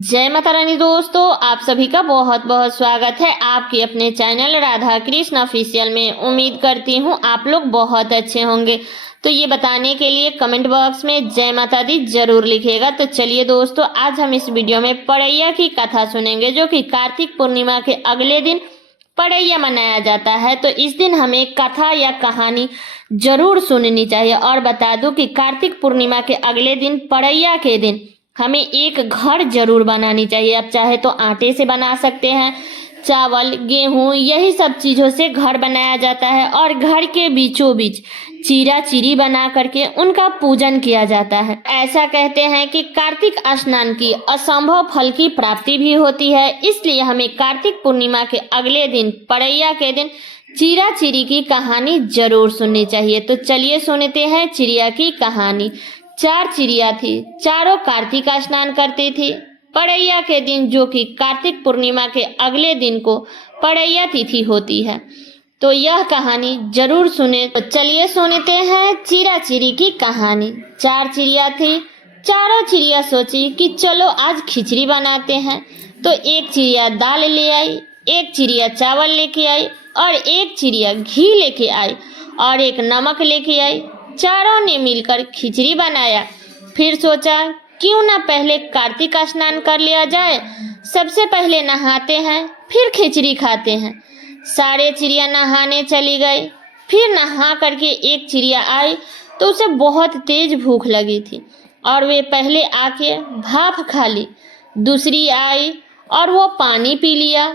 जय माता रानी दोस्तों, आप सभी का बहुत बहुत स्वागत है आपके अपने चैनल राधा कृष्ण ऑफिशियल में। उम्मीद करती हूँ आप लोग बहुत अच्छे होंगे। तो ये बताने के लिए कमेंट बॉक्स में जय माता दी जरूर लिखिएगा। तो चलिए दोस्तों, आज हम इस वीडियो में पड़ैया की कथा सुनेंगे, जो कि कार्तिक पूर्णिमा के अगले दिन पड़ैया मनाया जाता है। तो इस दिन हमें कथा या कहानी जरूर सुननी चाहिए। और बता दूं कि कार्तिक पूर्णिमा के अगले दिन पड़ैया के दिन हमें एक घर जरूर बनानी चाहिए। अब चाहे तो आटे से बना सकते हैं, चावल, गेहूं, यही सब चीजों से घर बनाया जाता है। और घर के बीचों बीच चीरा चिरी बना करके उनका पूजन किया जाता है। ऐसा कहते हैं कि कार्तिक स्नान की असंभव फल की प्राप्ति भी होती है। इसलिए हमें कार्तिक पूर्णिमा के अगले दिन पड़ैया के दिन चीरा चिरी की कहानी जरूर सुननी चाहिए। तो चलिए सुनते हैं चिड़िया की कहानी। 4 चिड़िया थी, चारों कार्तिक स्नान करती थी पड़ैया के दिन, जो कि कार्तिक पूर्णिमा के अगले दिन को पड़ैया तिथि होती है। तो यह कहानी जरूर सुने। तो चलिए सुनते हैं चिरा चिरी की कहानी। 4 चिड़िया थी, चारों चिड़िया सोची कि चलो आज खिचड़ी बनाते हैं। तो एक चिड़िया दाल ले आई, एक चिड़िया चावल लेके आई, और एक चिड़िया घी लेके आई, और एक नमक लेके आई। चारों ने मिलकर खिचड़ी बनाया। फिर सोचा क्यों ना पहले कार्तिक स्नान कर लिया जाए। सबसे पहले नहाते हैं, फिर खिचड़ी खाते हैं। सारे चिड़िया नहाने चली गई। फिर नहा करके एक चिड़िया आई तो उसे बहुत तेज भूख लगी थी, और वे पहले आके भाप खा ली। दूसरी आई और वो पानी पी लिया।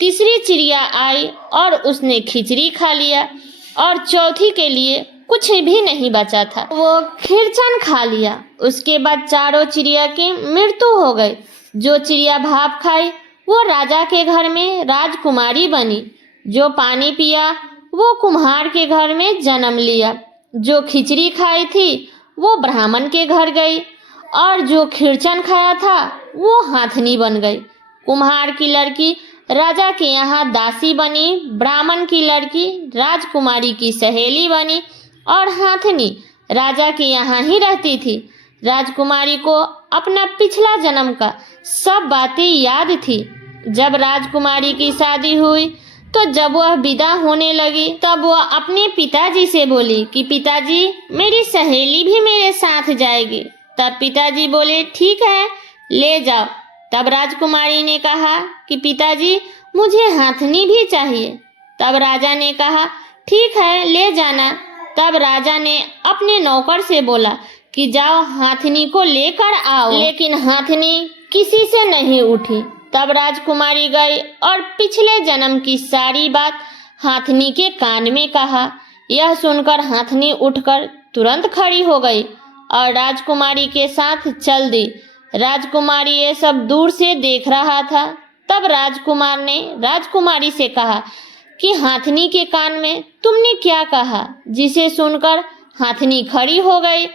तीसरी चिड़िया आई और उसने खिचड़ी खा लिया, और चौथी के लिए कुछ भी नहीं बचा था, वो खिरचन खा लिया। उसके बाद चारों चिड़िया की मृत्यु हो गई। जो चिड़िया भाप खाई वो राजा के घर में राजकुमारी बनी। जो पानी पिया वो कुम्हार के घर में जन्म लिया। जो खिचड़ी खाई थी वो ब्राह्मण के घर गई, और जो खिरचन खाया था वो हाथनी बन गई। कुम्हार की लड़की राजा के यहाँ दासी बनी, ब्राह्मण की लड़की राजकुमारी की सहेली बनी, और हाथनी राजा के यहाँ ही रहती थी। राजकुमारी को अपना पिछला जन्म का सब बातें याद थी। जब राजकुमारी की शादी हुई तो जब वह विदा होने लगी, तब वह अपने पिताजी से बोली कि पिताजी, मेरी सहेली भी मेरे साथ जाएगी। तब पिताजी बोले ठीक है, ले जाओ। तब राजकुमारी ने कहा कि पिताजी, मुझे हाथनी भी चाहिए। तब राजा ने कहा ठीक है, ले जाना। तब राजा ने अपने नौकर से बोला कि जाओ हाथनी को लेकर आओ। लेकिन हाथनी किसी से नहीं उठी। तब राजकुमारी गई और पिछले जन्म की सारी बात हाथनी के कान में कहा। यह सुनकर हाथनी उठकर तुरंत खड़ी हो गई और राजकुमारी के साथ चल दी। राजकुमारी ये सब दूर से देख रहा था। तब राजकुमार ने राजकुमारी से कहा कि हाथनी के कान में तुमने क्या कहा, जिसे सुनकर हाथनी खड़ी हो गई।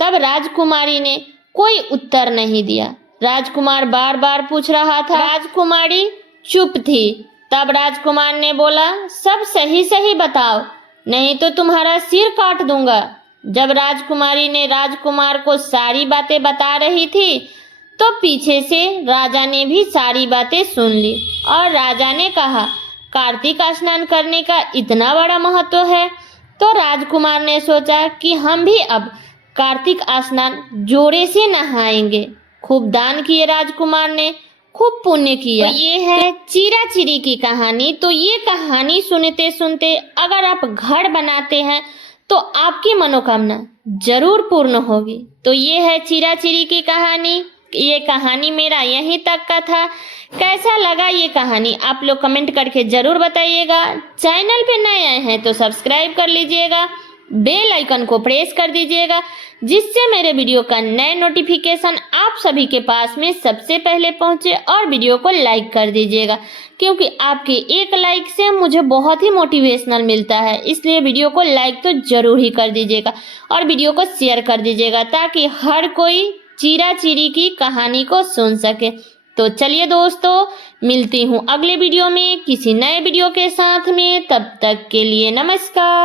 तब राजकुमारी ने कोई उत्तर नहीं दिया। राजकुमार बार बार पूछ रहा था। राजकुमारी चुप थी। तब राजकुमार ने बोला, सब सही सही बताओ, नहीं तो तुम्हारा सिर काट दूंगा। जब राजकुमारी ने राजकुमार को सारी बातें बता रही थी तो पीछे से राजा ने भी सारी बातें सुन ली। और राजा ने कहा, कार्तिक स्नान करने का इतना बड़ा महत्व है। तो राजकुमार ने सोचा कि हम भी अब कार्तिक स्नान जोरे से नहाएंगे। खूब दान किए राजकुमार ने, खूब पुण्य किया। तो ये है चिरा चिरी की कहानी। तो ये कहानी सुनते सुनते अगर आप घर बनाते हैं तो आपकी मनोकामना जरूर पूर्ण होगी। तो ये है चिरा चिरी की कहानी। ये कहानी मेरा यहीं तक का था। कैसा लगा ये कहानी आप लोग कमेंट करके जरूर बताइएगा। चैनल पे नए आए हैं तो सब्सक्राइब कर लीजिएगा, बेल आइकन को प्रेस कर दीजिएगा, जिससे मेरे वीडियो का नए नोटिफिकेशन आप सभी के पास में सबसे पहले पहुंचे। और वीडियो को लाइक कर दीजिएगा, क्योंकि आपके एक लाइक से मुझे बहुत ही मोटिवेशनल मिलता है। इसलिए वीडियो को लाइक तो जरूर ही कर दीजिएगा, और वीडियो को शेयर कर दीजिएगा, ताकि हर कोई चिरा चिरी की कहानी को सुन सके। तो चलिए दोस्तों, मिलती हूँ अगले वीडियो में किसी नए वीडियो के साथ में। तब तक के लिए नमस्कार।